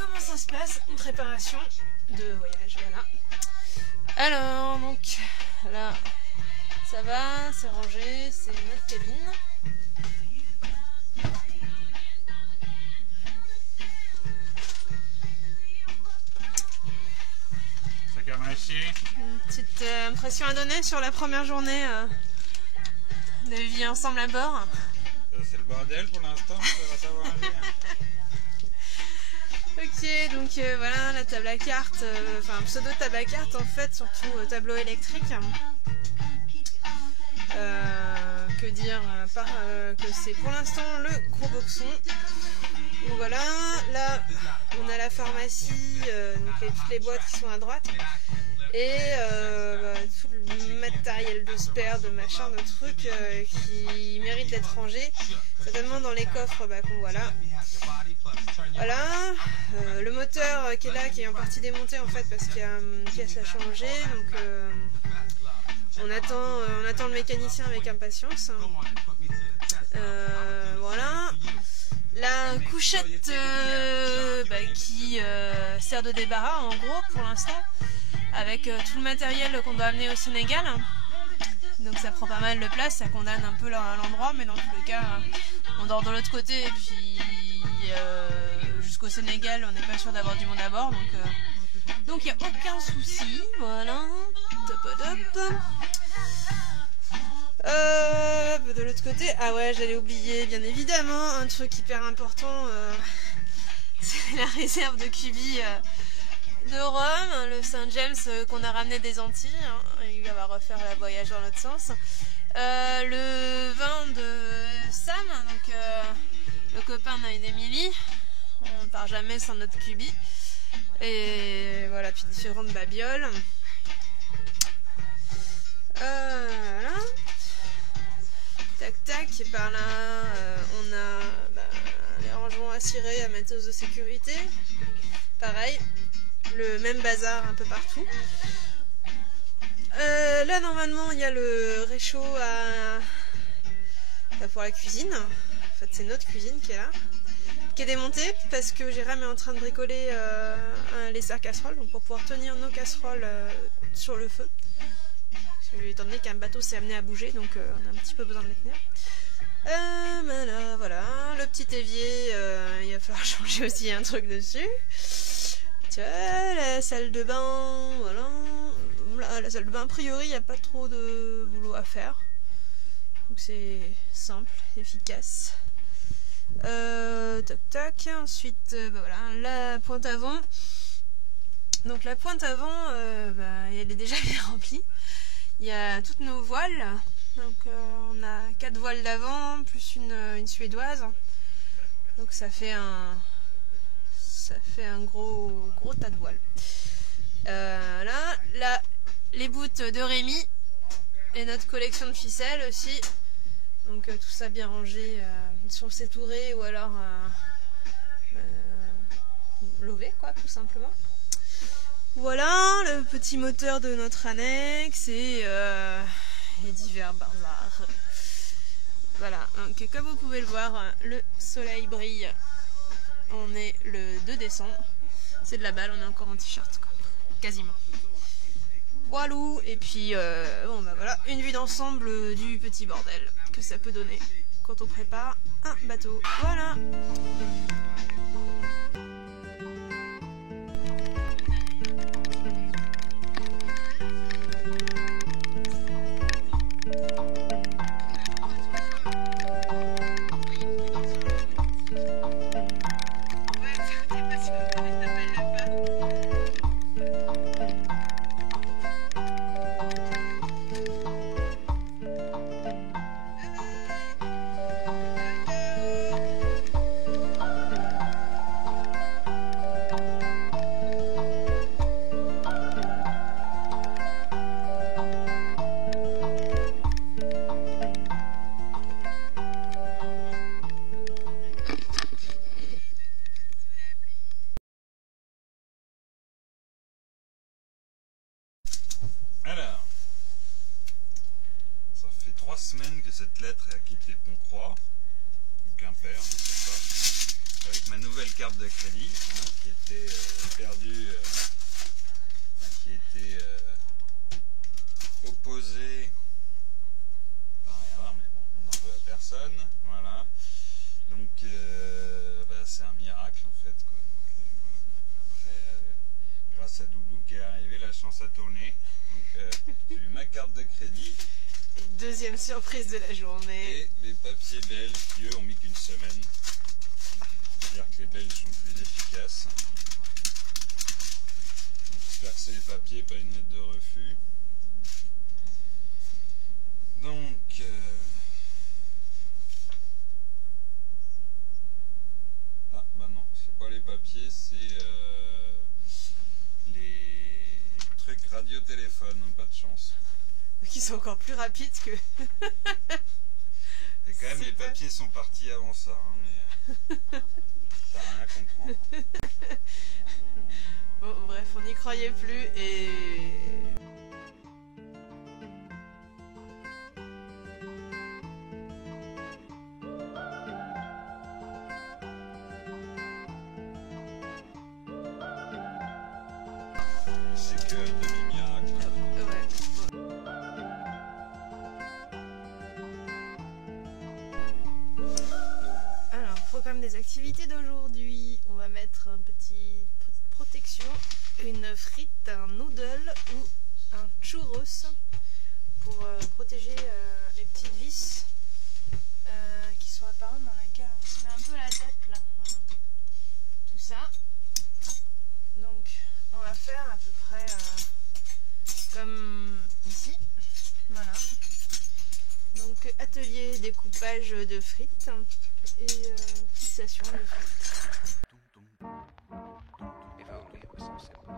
comment ça se passe une préparation de voyage, voilà. Alors, donc, là, ça va, c'est rangé, c'est notre cabine. Une petite impression à donner sur la première journée de vie ensemble à bord. C'est le bordel pour l'instant, ça va savoir Ok, donc voilà la table à cartes, enfin pseudo table à cartes en fait, surtout tableau électrique. Que dire, à part que c'est pour l'instant le gros boxon. Donc voilà, là on a la pharmacie, donc toutes les boîtes qui sont à droite. Et tout le matériel de spare, de machin, de trucs qui mérite d'être rangé, certainement dans les coffres qu'on voit là. Voilà, le moteur qui est là, qui est en partie démonté en fait parce qu'il y a une pièce à changer, donc on attend le mécanicien avec impatience. Voilà. La couchette qui sert de débarras en gros pour l'instant, avec tout le matériel qu'on doit amener au Sénégal. Donc ça prend pas mal de place, ça condamne un peu l'endroit, mais dans tous les cas on dort de l'autre côté et puis jusqu'au Sénégal on n'est pas sûr d'avoir du monde à bord, donc il n'y a aucun souci. Voilà, top top. De l'autre côté, ah ouais, j'allais oublier bien évidemment un truc hyper important, c'est la réserve de cubi de Rome, le Saint James qu'on a ramené des Antilles, hein, il va refaire le voyage dans l'autre sens. Le vin de Sam, donc le copain d'Aïd Emily, on part jamais sans notre cubi. Et voilà, puis différentes babioles. Voilà. Tac tac, par là on a les rangements à cirer, à mettre de sécurité. Pareil, le même bazar un peu partout. Là normalement il y a le réchaud pour la cuisine. En fait c'est notre cuisine qui est là, qui est démontée parce que Jérôme est en train de bricoler les serres casseroles, donc pour pouvoir tenir nos casseroles sur le feu. Étant donné qu'un bateau s'est amené à bouger, donc on a un petit peu besoin de les tenir. Voilà, le petit évier, il va falloir changer aussi un truc dessus. Tiens, la salle de bain, voilà. Là, la salle de bain, a priori, il n'y a pas trop de boulot à faire. Donc c'est simple, efficace. Toc toc. Ensuite, voilà, la pointe avant. Donc la pointe avant, elle est déjà bien remplie. Il y a toutes nos voiles, donc on a 4 voiles d'avant, plus une suédoise, donc ça fait un gros tas de voiles. Là, les bouts de Rémi, et notre collection de ficelles aussi, donc tout ça bien rangé sur ses tourées, ou alors lové quoi, tout simplement. Voilà le petit moteur de notre annexe et les divers bazars. Voilà, donc comme vous pouvez le voir, le soleil brille. On est le 2 décembre. C'est de la balle, on est encore en t-shirt quoi. Quasiment. Voilou, et puis voilà, une vue d'ensemble du petit bordel que ça peut donner quand on prépare un bateau. Voilà. Semaines que cette lettre a quitté Pont-Croix, ou Quimper, je ne sais pas, avec ma nouvelle carte de crédit, qui était commence à tourner. Donc j'ai eu ma carte de crédit Deuxième surprise de la journée. et les papiers belges qui eux ont mis qu'une semaine. C'est-à-dire que les Belges sont plus efficaces. J'espère que c'est les papiers, pas une lettre de refus. Donc ah bah non, c'est pas les papiers, c'est les trucs radio-téléphone, pas de chance. Qui sont encore plus rapides que... Et quand même C'est les pas- papiers sont partis avant ça, hein, mais ça n'a rien à comprendre. Bon, bref, on n'y croyait plus et... C'est que demi-miracle. Ouais. Alors, programme des activités d'aujourd'hui. On va mettre petite protection, une frite, un noodle ou un churros pour protéger les petites vis qui sont apparentes dans lesquelles on se met un peu la tête là. Voilà. Tout ça. Donc, on va faire à peu près comme ici. Voilà. Donc, atelier découpage de frites et fixation de frites. If only it was so simple.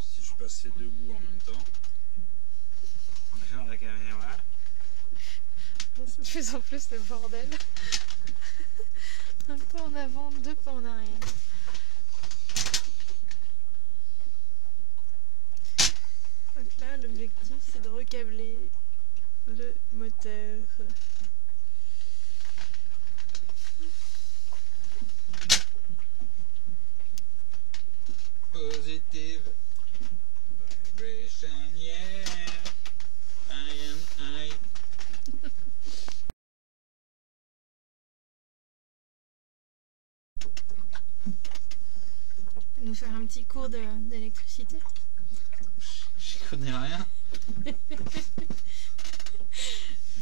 Si je passais debout en même temps, genre la caméra. C'est de plus en plus le bordel. Un pas en avant, deux pas en arrière. Donc là, l'objectif c'est de recabler le moteur. Positive vibration, yeah. I am I. Nous faire un petit cours d'électricité. Je connais rien. Je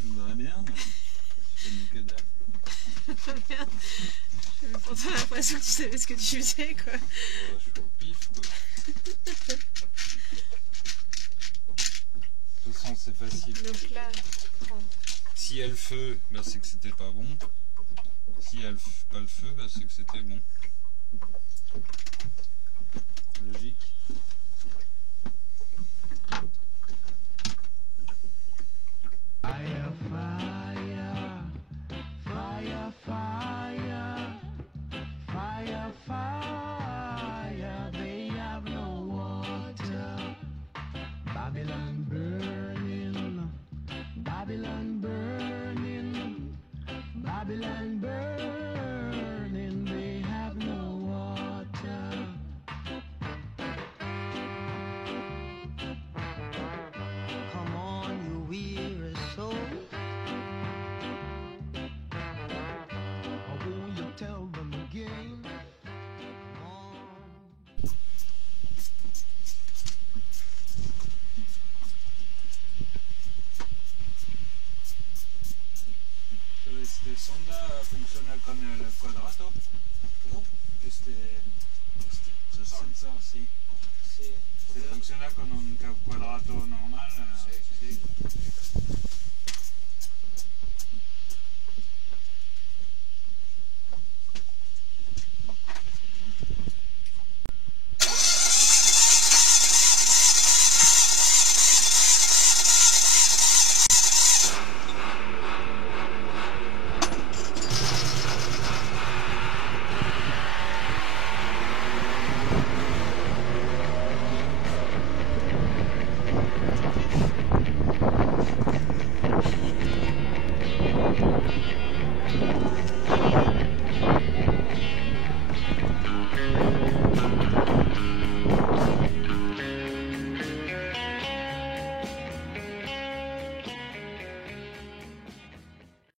voudrais bien, mais je connais que dalle. Merde. J'avais pourtant l'impression que tu savais ce que tu faisais quoi. Je suis au pif, quoi. De toute façon, c'est facile. Donc là, prends. Si elle feu, bah, c'est que c'était pas bon. Si elle pas le feu, bah, c'est que c'était bon. Logique. Fire, fire, fire, fire, fire, fire, they have no water. Babylon burning, Babylon burning, Babylon burning, they have no water. Come on, you weary soul. Or won't you tell them again? Come on. Este sonda funciona con el cuadrato. ¿Cómo? Sensor, sí. Sí. Funciona con un cuadrato normal. Sí.